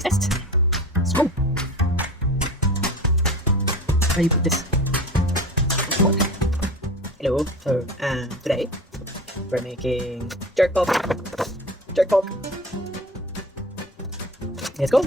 taste test. Let's go. Where you put this? Hello. So today we're making jerk pop. Jerk pop. Let's go.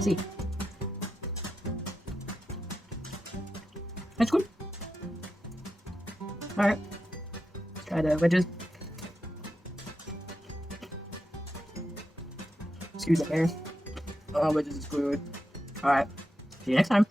See, that's good. All right, let's try the wedges. Excuse the hair. Oh, wedges is good. All right, see you next time.